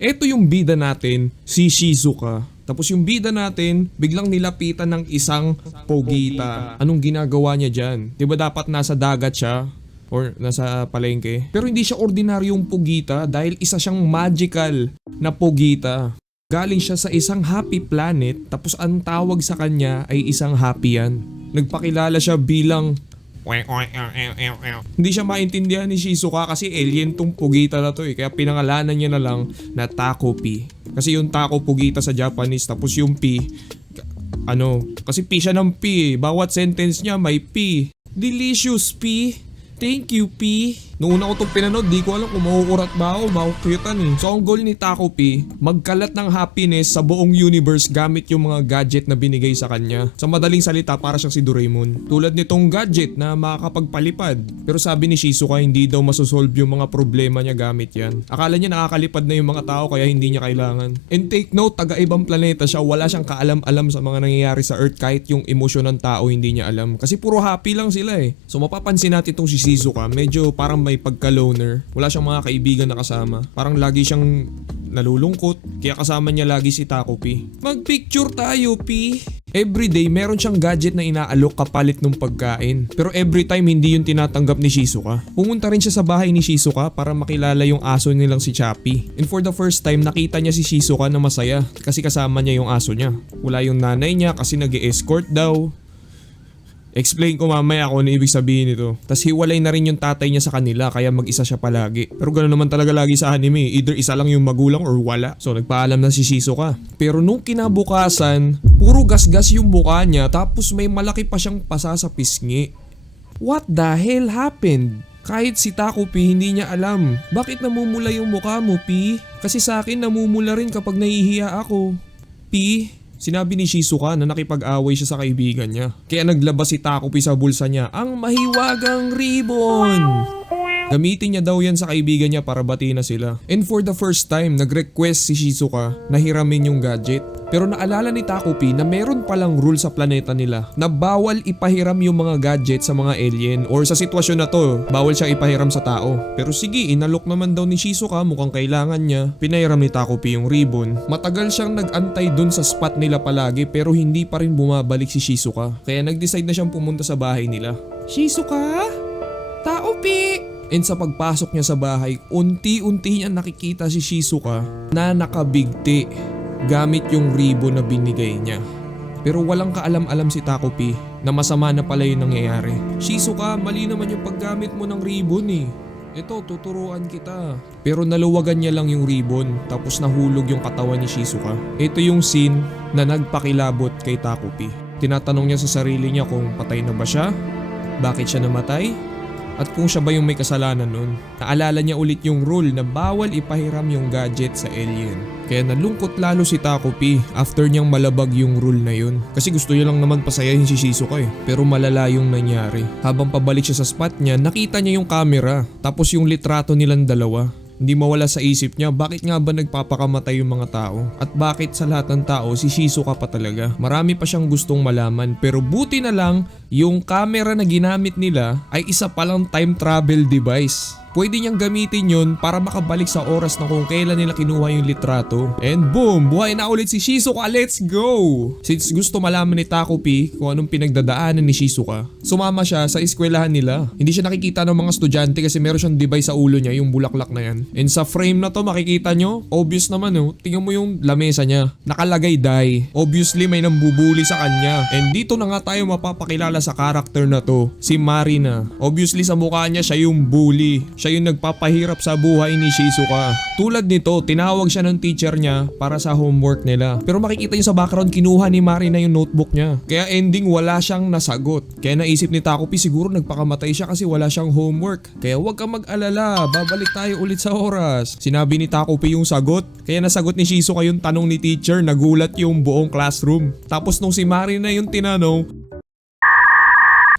Eto yung bida natin, si Shizuka. Tapos yung bida natin, biglang nilapitan ng isang pogita. Anong ginagawa niya dyan? Diba dapat nasa dagat siya? Or nasa palengke? Pero hindi siya ordinaryong pogita dahil isa siyang magical na pogita. Galing siya sa isang happy planet tapos ang tawag sa kanya ay isang happy yan. Nagpakilala siya bilang hindi siya maintindihan ni Shizuka kasi alien tong pugita na to kaya pinangalanan niya na lang na Taco P. Kasi yung Taco pugita sa Japanese tapos yung P kasi P siya ng P bawat sentence niya may P. Delicious P. Thank you P. Noong una ko itong pinanood, di ko alam kung makukurat ba ako, makukutan eh. So ang goal ni Taco P, magkalat ng happiness sa buong universe gamit yung mga gadget na binigay sa kanya. Sa madaling salita, para siyang si Doraemon. Tulad nitong gadget na makakapagpalipad. Pero sabi ni Shizuka, hindi daw masosolve yung mga problema niya gamit yan. Akala niya nakakalipad na yung mga tao kaya hindi niya kailangan. And take note, taga-ibang planeta siya, wala siyang kaalam-alam sa mga nangyayari sa Earth kahit yung emosyon ng tao hindi niya alam. Kasi puro happy lang sila eh. So mapapansin natin itong si Shizuka, medyo parang may pagka-loner. Wala siyang mga kaibigan na kasama. Parang lagi siyang nalulungkot. Kaya kasama niya lagi si Taco P. Mag-picture tayo, P. Everyday, meron siyang gadget na inaalok kapalit ng pagkain. Pero every time, hindi yung tinatanggap ni Shizuka. Pumunta rin siya sa bahay ni Shizuka para makilala yung aso nilang si Chappy. And for the first time, nakita niya si Shizuka na masaya kasi kasama niya yung aso niya. Wala yung nanay niya kasi nag-e-escort daw. Explain ko mamaya kung ano ibig sabihin nito. Tas hiwalay na rin yung tatay niya sa kanila kaya mag-isa siya palagi. Pero ganoon naman talaga lagi sa anime, either isa lang yung magulang or wala. So nagpaalam na si Shizuka. Pero nung kinabukasan, puro gasgas yung mukha niya tapos may malaki pa siyang pasa sa pisngi. What the hell happened? Kahit si Taco P hindi niya alam. Bakit namumula yung mukha mo, P? Kasi sa akin namumula rin kapag nahihiya ako. P? Sinabi ni Shizuka na nakipag-away siya sa kaibigan niya. Kaya naglabas si Taco P sa bulsa niya ang mahiwagang ribbon. Gamitin niya daw yan sa kaibigan niya para batiin na sila. And for the first time, nag-request si Shizuka na hiramin yung gadget. Pero naalala ni Taco P na meron palang rule sa planeta nila na bawal ipahiram yung mga gadget sa mga alien or sa sitwasyon na to, bawal siyang ipahiram sa tao. Pero sige, inalok naman daw ni Shizuka, mukhang kailangan niya. Pinahiram ni Taco P yung ribbon. Matagal siyang nag-antay dun sa spot nila palagi pero hindi pa rin bumabalik si Shizuka. Kaya nag-decide na siyang pumunta sa bahay nila. Shizuka? Tao P! And sa pagpasok niya sa bahay, unti-unti niya nakikita si Shizuka na nakabigti gamit yung ribbon na binigay niya. Pero walang kaalam-alam si Taco P na masama na pala yung nangyayari. Shizuka, mali naman yung paggamit mo ng ribbon eh. Ito, tuturuan kita. Pero naluwagan niya lang yung ribbon tapos nahulog yung katawan ni Shizuka. Ito yung scene na nagpakilabot kay Taco P. Tinatanong niya sa sarili niya kung patay na ba siya? Bakit siya namatay? At kung siya ba yung may kasalanan nun. Naalala niya ulit yung rule na bawal ipahiram yung gadget sa alien. Kaya nalungkot lalo si Taco P after niyang malabag yung rule na yun. Kasi gusto niya lang naman pasayahin si Shizuka eh. Pero malala yung nangyari. Habang pabalik siya sa spot niya, nakita niya yung camera. Tapos yung litrato nilang dalawa. Hindi mawala sa isip niya bakit nga ba nagpapakamatay yung mga tao at bakit sa lahat ng tao si Shizuka pa talaga. Marami pa siyang gustong malaman pero buti na lang yung camera na ginamit nila ay isa palang time travel device. Pwede niyang gamitin yun para makabalik sa oras na kung kailan nila kinuha yung litrato. And boom! Buhay na ulit si Shizuka! Let's go! Since gusto malaman ni Taco P kung anong pinagdadaanan ni Shizuka, sumama siya sa eskwelahan nila. Hindi siya nakikita ng mga estudyante kasi meron siyang device sa ulo niya, yung bulaklak na yan. And sa frame na to makikita nyo, obvious naman oh. Tingnan mo yung lamesa niya. Nakalagay die. Obviously may nambubuli sa kanya. And dito na nga tayo mapapakilala sa character na to, si Marina. Obviously sa mukha niya siya yung bully. Siya yung nagpapahirap sa buhay ni Shizuka. Tulad nito, tinawag siya ng teacher niya para sa homework nila. Pero makikita niyo sa background, kinuha ni Marina yung notebook niya. Kaya ending wala siyang nasagot. Kaya naisip ni Taco P siguro nagpakamatay siya kasi wala siyang homework. Kaya huwag kang mag-alala, babalik tayo ulit sa oras. Sinabi ni Taco P yung sagot. Kaya nasagot ni Shizuka yung tanong ni teacher, nagulat yung buong classroom. Tapos nung si Marina yung tinanong,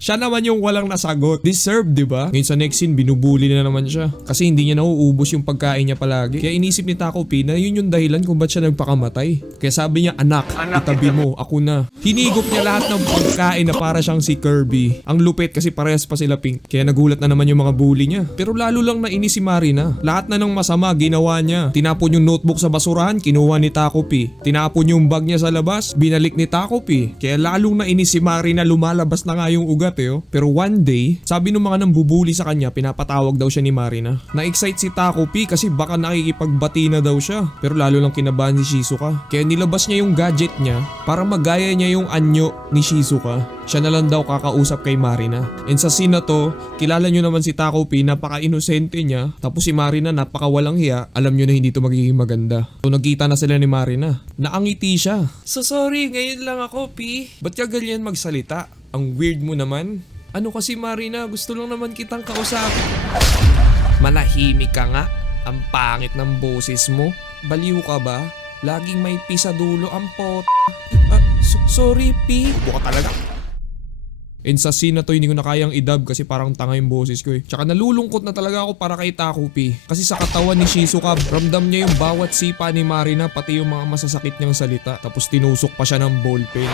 Siya naman yung walang nasagot. Deserve, di ba? Ngayon sa next scene, binubuli na naman siya. Kasi hindi niya nauubos yung pagkain niya palagi. Kaya inisip ni Taco P na yun yung dahilan kung ba't siya nagpakamatay. Kaya sabi niya, anak, itabi mo, ako na. Hinigop niya lahat ng pagkain na para siyang si Kirby. Ang lupit kasi parehas pa sila pink. Kaya nagulat na naman yung mga bully niya. Pero lalo lang nainis si Marina. Lahat na ng masama ginawa niya. Tinapon yung notebook sa basurahan, kinuha ni Taco P. Tinapon yung bag niya sa labas, binalik ni Taco P. Kaya lalong nainis si Marina, lumalabas na nga yung ugat eh. Pero one day, sabi ng mga nambubuli sa kanya, pinapatawag daw siya ni Marina. Na-excite si Taco P kasi baka nakikipagbati na daw siya. Pero lalo lang kinabahan si Shizuka. Kaya nilabas niya yung gadget niya para magaya niya yung anyo ni Shizuka. Siya na lang daw kakausap kay Marina. And sa scene na to, kilala nyo naman si Taco P, napaka-inosente niya. Tapos si Marina napaka-walang hiya, alam nyo na hindi to magiging maganda. So nagkita na sila ni Marina. Naangiti siya. So sorry, ngayon lang ako P. Ba't ka ganyan magsalita? Ang weird mo naman. Ano kasi Marina, gusto lang naman kitang kausapin. Manahimik ka nga. Ang pangit ng boses mo. Baliw ka ba? Laging may P sa dulo ang pot. Sorry P. Buka talaga. And sa scene na to hindi ko na kayang idub kasi parang tanga yung boses ko eh. Tsaka nalulungkot na talaga ako para kay Taco P. Kasi sa katawan ni Shizuka, ramdam niya yung bawat sipa ni Marina pati yung mga masasakit niyang salita. Tapos tinusok pa siya ng ballpen.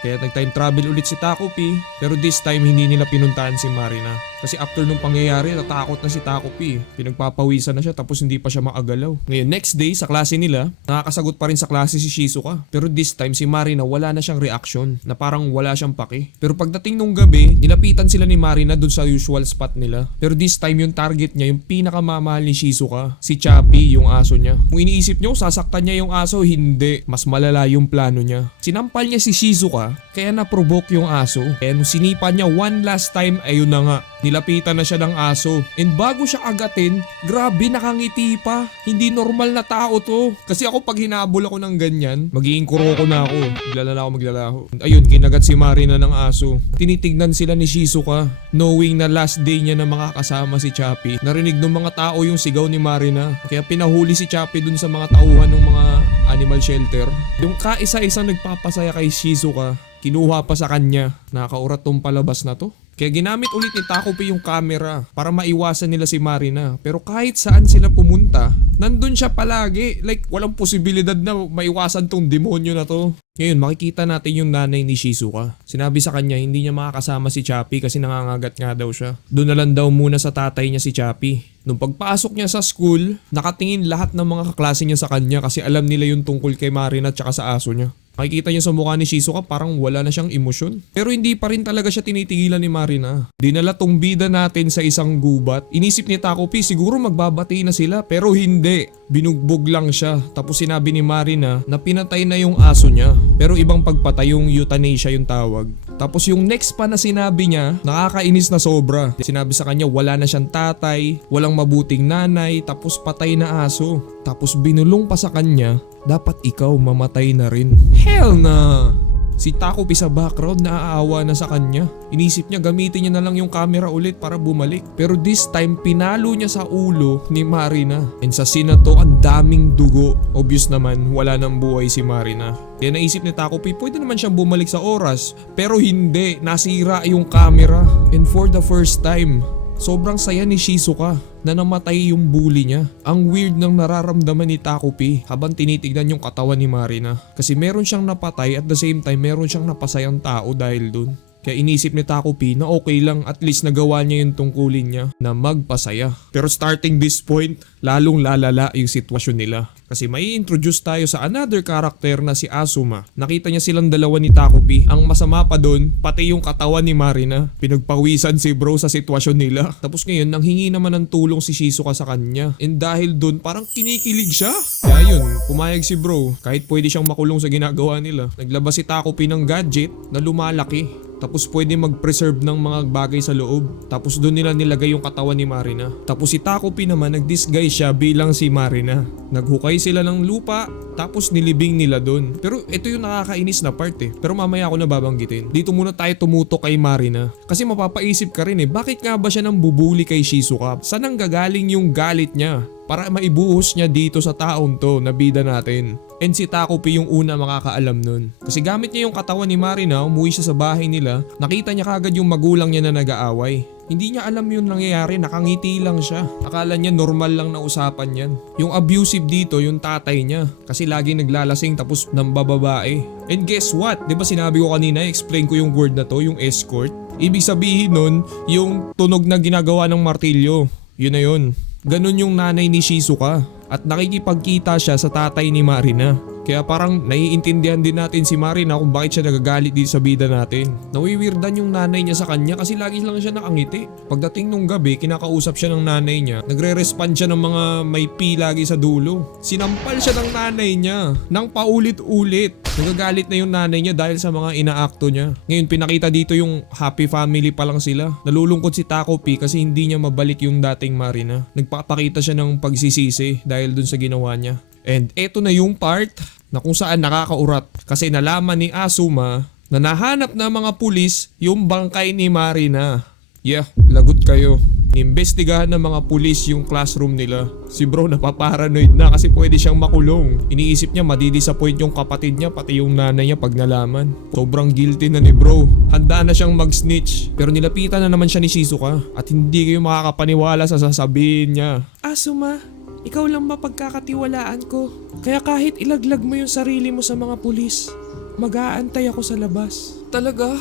Kaya nag-time travel ulit si Taco P. Pero this time hindi nila pinuntahan si Marina. Kasi after nung pangyayari, natakot na si Taco P. Pinagpapawisan na siya tapos hindi pa siya makagalaw. Ngayon next day sa klase nila, nakakasagot pa rin sa klase si Shizuka. Pero this time si Marina wala na siyang reaction. Na parang wala siyang pake. Pero pagdating nung gabi, nilapitan sila ni Marina dun sa usual spot nila. Pero this time yung target niya, yung pinakamamahal ni Shizuka, si Chappy, yung aso niya. Kung iniisip nyo, sasaktan niya yung aso, hindi. Mas malala yung plano niya. Sinampal niya si Shizuka, kaya na-provoke yung aso. Kaya nung sinipa niya one last time, ayun na nga. Nilapitan na siya ng aso. And bago siya agatin, grabe nakangiti pa. Hindi normal na tao to. Kasi ako pag hinabol ako ng ganyan, magiging kuroko na ako. Bigla na ako maglalaho. Ayun, kinagat si Marina ng aso. Tinitignan sila ni Shizuka, knowing na last day niya na makakasama si Chappy. Narinig ng mga tao yung sigaw ni Marina. Kaya pinahuli si Chappy dun sa mga tauhan ng mga animal shelter. Yung kaisa-isang nagpapasaya kay Shizuka, kinuha pa sa kanya. Nakakaurat tong palabas na to. Kaya ginamit ulit ni Taco P yung camera para maiwasan nila si Marina. Pero kahit saan sila pumunta, nandun siya palagi. Like walang posibilidad na maiwasan tong demonyo na to. Ngayon makikita natin yung nanay ni Shizuka. Sinabi sa kanya hindi niya makakasama si Chappy kasi nangangagat nga daw siya. Doon na lang daw muna sa tatay niya si Chappy. Nung pagpasok niya sa school, nakatingin lahat ng mga kaklase niya sa kanya kasi alam nila yung tungkol kay Marina at saka sa aso niya. Makikita niyo sa mukha ni Shizuka parang wala na siyang emosyon. Pero hindi pa rin talaga siya tinitigilan ni Marina. Dinala tong bida natin sa isang gubat. Inisip ni Taco P siguro magbabati na sila pero hindi. Binugbog lang siya. Tapos sinabi ni Marina na pinatay na yung aso niya. Pero ibang pagpatay, yung euthanasia yung tawag. Tapos yung next pa na sinabi niya, nakakainis na sobra. Sinabi sa kanya wala na siyang tatay, walang mabuting nanay, tapos patay na aso. Tapos binulong pa sa kanya, dapat ikaw mamatay na rin. Hell na! Si Taco P sa background naaawa na sa kanya. Inisip niya gamitin niya na lang yung camera ulit para bumalik. Pero this time pinalo niya sa ulo ni Marina. And sa scene na to ang daming dugo. Obvious naman wala nang buhay si Marina. Kaya naisip ni Taco P pwede naman siyang bumalik sa oras. Pero hindi, nasira yung camera. And for the first time, sobrang saya ni Shizuka na namatay yung bully niya. Ang weird ng nararamdaman ni Taco P habang tinitignan yung katawan ni Marina. Kasi meron siyang napatay at the same time meron siyang napasayang tao dahil dun. Kaya inisip ni Taco P na okay lang at least nagawa niya yung tungkulin niya na magpasaya. Pero starting this point, lalong lalala yung sitwasyon nila. Kasi may introduce tayo sa another character na si Asuma. Nakita niya silang dalawa ni Taco P. Ang masama pa doon, pati yung katawan ni Marina. Pinagpawisan si bro sa sitwasyon nila. Tapos ngayon, nanghingi naman ng tulong si Shizuka sa kanya. And dahil doon, parang kinikilig siya. Kaya yun, pumayag si bro. Kahit pwede siyang makulong sa ginagawa nila. Naglabas si Taco P ng gadget na lumalaki. Tapos pwede mag-preserve ng mga bagay sa loob. Tapos doon nila nilagay yung katawan ni Marina. Tapos si Taco P naman nag-disguise siya bilang si Marina. Naghukay sila ng lupa, tapos nilibing nila doon. Pero ito yung nakakainis na part eh. Pero mamaya ako na babanggitin. Dito muna tayo tumutok kay Marina. Kasi mapapaisip ka rin eh, bakit nga ba siya nang bubuli kay Shizuka? Saan ang gagaling yung galit niya? para maibuhos niya dito sa taong to na bida natin. And si Takopi yung una makakaalam nun. Kasi gamit niya yung katawan ni Marina, umuwi siya sa bahay nila, nakita niya kagad yung magulang niya na nag-aaway. Hindi niya alam yung nangyayari, nakangiti lang siya. Akala niya normal lang na usapan yan. Yung abusive dito, yung tatay niya. Kasi lagi naglalasing tapos nambababae. And guess what? Diba sinabi ko kanina, explain ko yung word na to, yung escort. Ibig sabihin nun, yung tunog na ginagawa ng martilyo. Yun na yun. Ganun yung nanay ni Shizuka. At nakikipagkita siya sa tatay ni Marina. Kaya parang naiintindihan din natin si Marina kung bakit siya nagagalit dito sa bida natin. Nawiwirdan yung nanay niya sa kanya kasi lagi lang siya nakangiti. Pagdating nung gabi, kinakausap siya ng nanay niya. Nagre-respond siya ng mga may P lagi sa dulo. Sinampal siya ng nanay niya nang paulit-ulit. Nagagalit na yung nanay niya dahil sa mga inaakto niya. Ngayon pinakita dito yung happy family pa lang sila. Nalulungkot si Takopi kasi hindi niya mabalik yung dating Marina. Nagpapakita siya ng pagsisisi dahil dun sa ginawa niya. And eto na yung part na kung saan nakakaurat kasi nalaman ni Asuma na nahanap na mga pulis yung bangkay ni Marina. Yeah, lagot kayo. Inimbestigahan ng mga pulis yung classroom nila. Si bro napaparanoid na kasi pwede siyang makulong. Iniisip niya madidisappoint yung kapatid niya pati yung nanay niya pag nalaman. Sobrang guilty na ni bro. Handa na siyang mag-snitch. Pero nilapitan na naman siya ni Shizuka at hindi kayo makakapaniwala sa sasabihin niya. Asuma, ikaw lang ba pagkakatiwalaan ko? Kaya kahit ilaglag mo yung sarili mo sa mga pulis, mag-aantay ako sa labas. Talaga?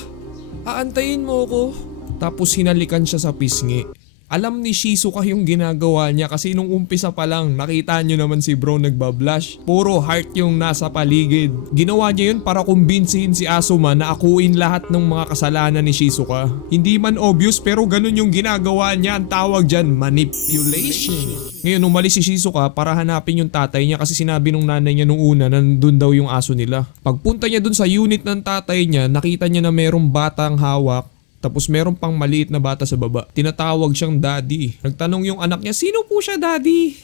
Aantayin mo ako? Tapos hinalikan siya sa pisngi. Alam ni Shizuka yung ginagawa niya kasi nung umpisa pa lang nakita nyo naman si bro nagbablush. Puro heart yung nasa paligid. Ginawa niya yun para kumbinsihin si Asuma na akuin lahat ng mga kasalanan ni Shizuka. Hindi man obvious pero ganun yung ginagawa niya. Ang tawag dyan, manipulation. Ngayon umalis si Shizuka para hanapin yung tatay niya kasi sinabi nung nanay niya nung una na nandun daw yung aso nila. Pagpunta niya dun sa unit ng tatay niya, nakita niya na merong batang hawak. Tapos meron pang maliit na bata sa baba. Tinatawag siyang daddy. Nagtanong yung anak niya, sino po siya daddy?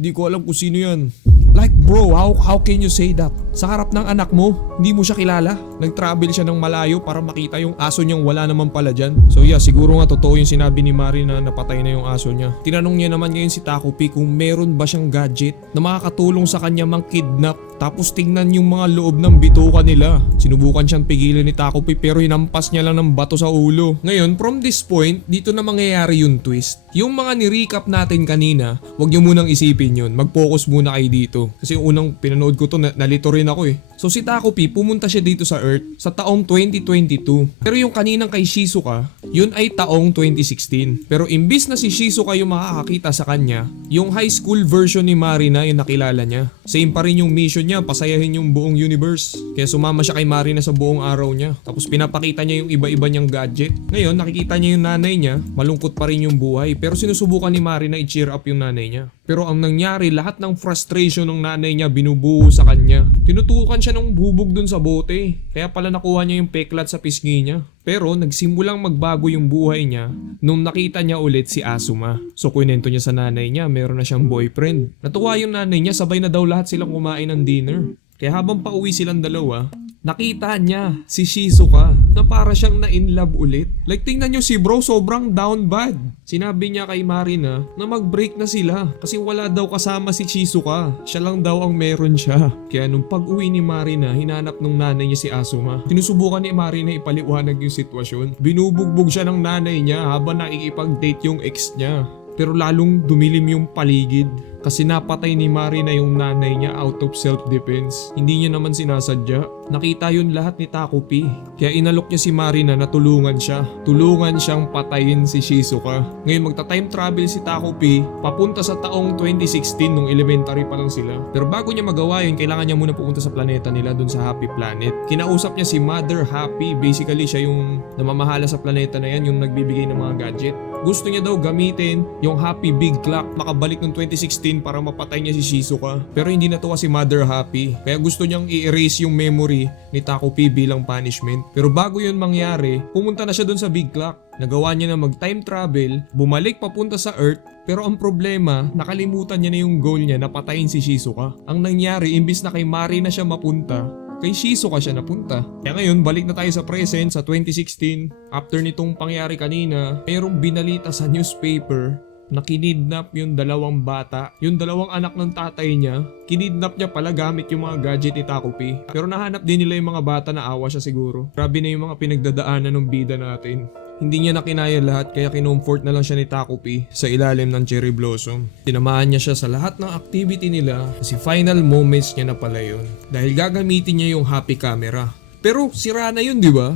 Di ko alam kung sino yan. Like bro, how can you say that? Sa harap ng anak mo, hindi mo siya kilala? Nag-travel siya ng malayo para makita yung aso niyang wala naman pala dyan. So yeah, siguro nga totoo yung sinabi ni Mari na napatay na yung aso niya. Tinanong niya naman ngayon si Takopi kung meron ba siyang gadget na makakatulong sa kanya mang-kidnap. Tapos tingnan yung mga loob ng bituka nila. Sinubukan siyang pigilan ni Takopi pero hinampas niya lang ng bato sa ulo. Ngayon, from this point, dito na mangyayari yung twist. Yung mga ni-recap natin kanina, wag niyo munang isipin yun. Mag-focus muna kayo dito. Kasi yung unang pinanood ko to, nalito rin ako eh. So si Takopi, pumunta siya dito sa Earth sa taong 2022. Pero yung kaninang kay Shizuka, yun ay taong 2016. Pero imbis na si Shizuka yung makakakita sa kanya, yung high school version ni Marina yung nakilala niya. Same pa rin yung mission niya, pasayahin yung buong universe. Kaya sumama siya kay Marina sa buong araw niya. Tapos pinapakita niya yung iba-iba niyang gadget. Ngayon nakikita niya yung nanay niya, malungkot pa rin yung buhay. Pero sinusubukan ni Marina i-cheer up yung nanay niya. Pero ang nangyari, lahat ng frustration ng nanay niya binubuo sa kanya. Tinutukan siya ng bubog dun sa bote. Kaya pala nakuha niya yung peklat sa pisngi niya. Pero nagsimulang magbago yung buhay niya nung nakita niya ulit si Asuma. So kwento niya sa nanay niya, meron na siyang boyfriend. Natuwa yung nanay niya, sabay na daw lahat silang kumain ng dinner. Kaya habang pauwi silang dalawa, nakita niya si Shizuka na para siyang na-inlove ulit. Like tingnan nyo si bro, sobrang down bad. Sinabi niya kay Marina na mag-break na sila kasi wala daw kasama si Shizuka. Siya lang daw ang meron siya. Kaya nung pag-uwi ni Marina, hinanap nung nanay niya si Asuma. Sinusubukan ni Marina ipaliwanag yung sitwasyon. Binubugbog siya ng nanay niya habang nakikipag-date yung ex niya. Pero lalong dumilim yung paligid kasi napatay ni Marina yung nanay niya out of self-defense. Hindi niya naman sinasadya. Nakita yun lahat ni Takopi. Kaya inalok niya si Marina na tulungan siya. Tulungan siyang patayin si Shizuka. Ngayon magta-time travel si Takopi papunta sa taong 2016 nung elementary pa lang sila. Pero bago niya magawa yun, kailangan niya muna pumunta sa planeta nila dun sa Happy Planet. Kinausap niya si Mother Happy. Basically siya yung namamahala sa planeta na yan, yung nagbibigay ng mga gadget. Gusto niya daw gamitin yung Happy Big Clock makabalik ng 2016 para mapatay niya si Shizuka. Pero hindi natuwa si Mother Happy. Kaya gusto niyang i-erase yung memory ni Takopi bilang punishment. Pero bago yun mangyari, pumunta na siya dun sa Big Clock. Nagawa niya na mag-time travel, bumalik papunta sa Earth. Pero ang problema, nakalimutan niya na yung goal niya na patayin si Shizuka. Ang nangyari, imbis na kay Mari na siya mapunta, kay Shizuka siya napunta. Kaya ngayon, balik na tayo sa present sa 2016. After nitong pangyari kanina, mayroong binalita sa newspaper na kinidnap yung dalawang bata, yung dalawang anak ng tatay niya. Kinidnap niya pala gamit yung mga gadget ni Taco P. Pero nahanap din nila yung mga bata na awa siya siguro. Grabe na yung mga pinagdadaanan ng bida natin. Hindi niya na kinaya lahat kaya kinomfort na lang siya ni Taco P sa ilalim ng cherry blossom. Tinamaan niya siya sa lahat ng activity nila kasi final moments niya na pala yun. Dahil gagamitin niya yung happy camera. Pero sira na yun, di ba?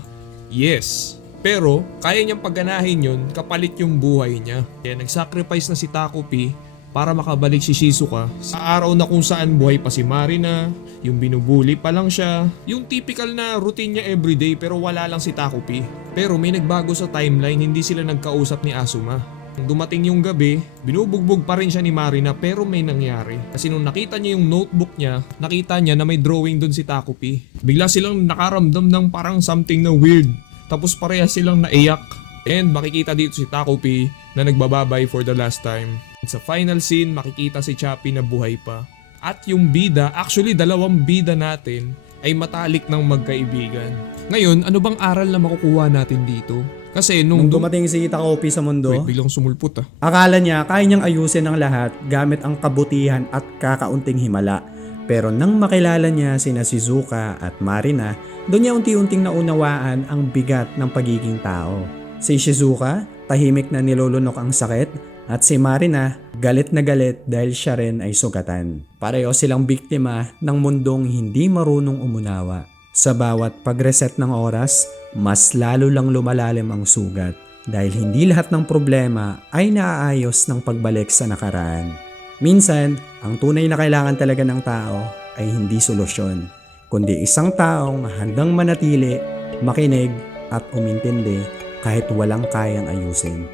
Yes. Pero kaya niyang pagganahin yun kapalit yung buhay niya. Kaya nagsacrifice na si Taco P para makabalik si Shizuka sa araw na kung saan buhay pa si Marina, yung binubuli pa lang siya, yung typical na routine niya everyday pero wala lang si Taco P. Pero may nagbago sa timeline, hindi sila nagkausap ni Asuma. Nung dumating yung gabi, binubugbog pa rin siya ni Marina pero may nangyari. Kasi nung nakita niya yung notebook niya, nakita niya na may drawing dun si Taco P. Bigla silang nakaramdam ng parang something na weird. Tapos parehas silang naiyak. And makikita dito si Taco P na nagbababay for the last time. At sa final scene, makikita si Chappie na buhay pa. At yung bida, actually dalawang bida natin, ay matalik ng magkaibigan. Ngayon, ano bang aral na makukuha natin dito? Kasi nung Dumating si Taco P sa mundo, Wait, biglang sumulpot ah. akala niya kaya niyang ayusin ang lahat gamit ang kabutihan at kakaunting himala. Pero nang makilala niya sina Shizuka at Marina, doon niya unti-unting naunawaan ang bigat ng pagiging tao. Si Shizuka, tahimik na nilulunok ang sakit, at si Marina, galit na galit dahil siya rin ay sugatan. Pareho silang biktima ng mundong hindi marunong umunawa. Sa bawat pag-reset ng oras, mas lalo lang lumalalim ang sugat dahil hindi lahat ng problema ay naaayos ng pagbalik sa nakaraan. Minsan, ang tunay na kailangan talaga ng tao ay hindi solusyon, kundi isang taong handang manatili, makinig at umintindi kahit walang kayang ayusin.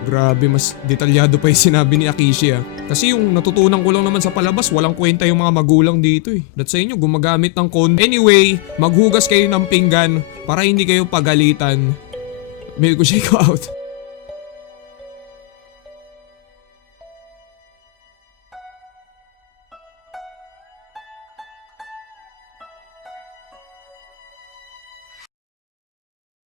Grabe, mas detalyado pa yung sinabi ni Akishi ah. Kasi yung natutunan ko lang naman sa palabas, walang kwenta yung mga magulang dito eh. At sa inyo, gumagamit ng Anyway, maghugas kayo ng pinggan para hindi kayo pagalitan. May ko shake out.